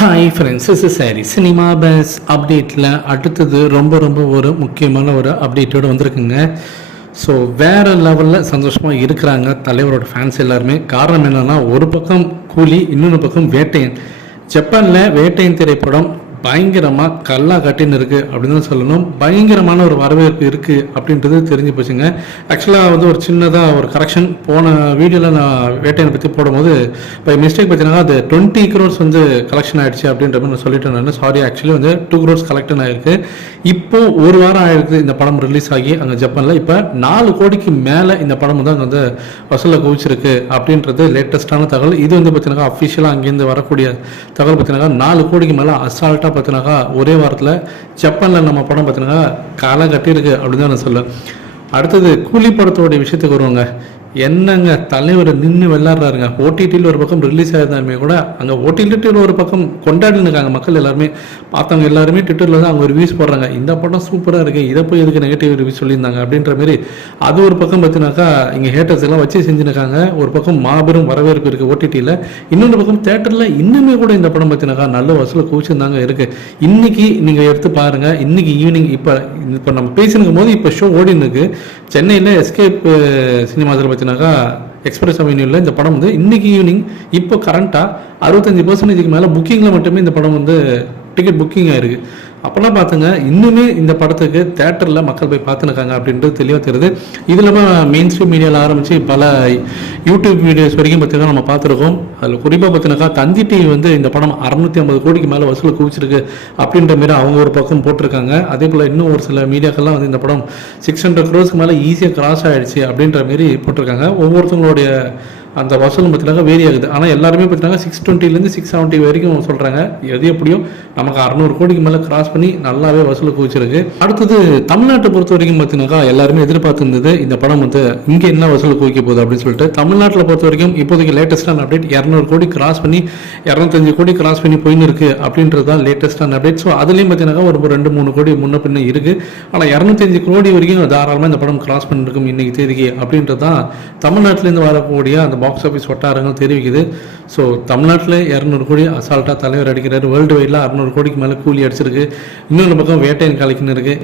Hi friends, is சாரி cinema பேஸ் அப்டேட்டில் அடுத்தது ரொம்ப ஒரு முக்கியமான ஒரு அப்டேட்டோடு வந்திருக்குங்க. ஸோ வேறு லெவலில் சந்தோஷமாக இருக்கிறாங்க தலைவரோட ஃபேன்ஸ் எல்லாருமே. காரணம் என்னென்னா, ஒரு பக்கம் கூலி, இன்னொரு பக்கம் வேட்டையன். ஜப்பானில் வேட்டையன் திரைப்படம் பயங்கரமாக கல்லா கட்டின்னு இருக்குது அப்படின்னு தான் சொல்லணும். பயங்கரமான ஒரு வரவேற்பு இருக்குது அப்படின்றது தெரிஞ்சு போச்சுங்க. ஆக்சுவலாக ஒரு சின்னதாக ஒரு கரெக்ஷன், போன வீடியோவில் நான் வேட்டையனை பற்றி போடும்போது பை மிஸ்டேக் பார்த்தீங்கன்னா அது 20 crores கலெக்ஷன் ஆகிடுச்சு அப்படின்ற மாதிரி நான் சொல்லிட்டேன். நான் சாரி, ஆக்சுவலி 2 crores கலெக்ஷன் ஆகிருக்கு. இப்போ ஒரு வாரம் ஆகிருக்கு இந்த படம் ரிலீஸ் ஆகி அங்கே ஜப்பானில். இப்போ 4 கோடிக்கு மேலே இந்த படம் அங்கே வசூலில் குவிச்சிருக்கு அப்படின்றது லேட்டஸ்ட்டான தகவல். இது பார்த்தீங்கன்னா அஃபிஷியலாக அங்கேருந்து வரக்கூடிய தகவல் பார்த்தீங்கன்னா 4 கோடிக்கு மேலே அசால்ட்டாக பார்த்தினாக்கா ஒரே வாரத்தில் ஜப்பானில் நம்ம படம் பார்த்தினாக்கா காலை கட்டியிருக்கு அப்படின்னு தான் நான் சொல்லுவேன். அடுத்தது கூலி படத்தோடைய விஷயத்துக்கு வருவாங்க. என்னங்க தலைவர் நின்று விளாட்றாருங்க. ஓடிடியில் ஒரு பக்கம் ரிலீஸ் ஆகிருந்தாலுமே கூட அங்கே ஓடிடியில் ஒரு பக்கம் கொண்டாடினுக்காங்க மக்கள் எல்லாருமே. பார்த்தவங்க எல்லாருமே ட்விட்டரில் தான் அவங்க ரிவ்யூஸ் போடுறாங்க. இந்த படம் சூப்பராக இருக்குது, இதை போய் எதுக்கு நெகட்டிவ் ரிவ்யூஸ் சொல்லியிருந்தாங்க அப்படின்ற மாரி. அது ஒரு பக்கம் பார்த்தினாக்கா இங்கே ஹேட்டர்ஸ் எல்லாம் வச்சு செஞ்சுருக்காங்க. ஒரு பக்கம் மாபெரும் வரவேற்பு இருக்குது ஓடிடியில். இன்னொரு பக்கம் தேட்டரில் இன்னுமே கூட இந்த படம் பார்த்தினாக்கா நல்ல வசூல் குவிச்சுருந்தாங்க இருக்குது. இன்றைக்கி நீங்கள் எடுத்து பாருங்கள். இன்றைக்கி ஈவினிங் இப்போ நம்ம பேசினுக்கும் போது இப்போ ஷோ ஓடின்னு இருக்குது சென்னையில் எஸ்கேப் சினிமாஸில் பார்த்தீங்கன்னாக்கா எக்ஸ்பிரஸ் அவென்யூவில் இந்த படம் இன்னைக்கு ஈவினிங் இப்போ கரண்ட்டாக 65% மேலே புக்கிங்கில் மட்டுமே இந்த படம் டிக்கெட் புக்கிங் ஆயிருக்கு. அப்போல்லாம் பார்த்துங்க, இன்னுமே இந்த படத்துக்கு தேட்டரில் மக்கள் போய் பார்த்துருக்காங்க அப்படின்றது தெளிவாக தெரியுது. இது இல்லாமல் மெயின் ஸ்ட்ரீம் மீடியாவில் ஆரம்பித்து பல யூடியூப் வீடியோஸ் வரைக்கும் பார்த்தீங்கன்னா நம்ம பார்த்துருக்கோம். அதில் குறிப்பாக பார்த்தினாக்கா தந்தி டிவி இந்த படம் 650 கோடிக்கு மேலே வசூல் குவிச்சிருக்கு அப்படின்ற மாரி அவங்க ஒரு பக்கம் போட்டிருக்காங்க. அதே போல் இன்னும் ஒரு சில மீடியாக்கள்லாம் இந்த படம் 600 crores மேலே ஈஸியாக கிராஸ் ஆகிடுச்சு அப்படின்ற மாரி போட்டிருக்காங்க. ஒவ்வொருத்தவங்களுடைய அந்த வசூல் பார்த்தீங்கன்னா வேரி ஆகுது. ஆனால் எல்லாருமே பார்த்தீங்கன்னா 620 670 வரைக்கும் சொல்கிறாங்க. எது எப்படியோ நமக்கு 600 கோடிக்கு மேலே கிராஸ் பண்ணி நல்லாவே வசூல் குவிச்சிருக்கு. அடுத்தது தமிழ்நாட்டை பொறுத்த வரைக்கும் பார்த்தீங்கன்னாக்கா எல்லாருமே எதிர்பார்த்துருந்தது இந்த படம் இங்கே என்ன வசூல் குவிக்க போகுது அப்படின்னு சொல்லிட்டு. தமிழ்நாட்டில் பொறுத்த வரைக்கும் இப்போதைக்கு லேட்டஸ்டான அப்டேட் 200 கோடி கிராஸ் பண்ணி 205 கோடி கிராஸ் பண்ணி போயின்னு இருக்குது அப்படின்றது தான் லேட்டஸ்டான அப்டேட். ஸோ அதுலேயும் பார்த்தீங்கன்னா ஒரு 2-3 கோடி முன்ன பின்ன இருக்குது. ஆனால் 205 கோடி வரைக்கும் தாராளமாக இந்த படம் கிராஸ் பண்ணிருக்கும் இன்னைக்கு தேதிக்கு அப்படின்றது தான் தமிழ்நாட்டிலேருந்து வரக்கூடிய அந்த பாக்ஸ் ஆஃபீஸ் வட்டாரங்கள் தெரிவிக்குது. ஸோ தமிழ்நாட்டில் 200 கோடி அசால்ட்டாக தலைவர் அடிக்கிறார். வேர்ல்டு வைடில் 600 கோடிக்கு மேலே கூலி அடிச்சிருக்கு. இன்னொரு பக்கம் வேட்டையன் கலைக்குன்னு இருக்குது.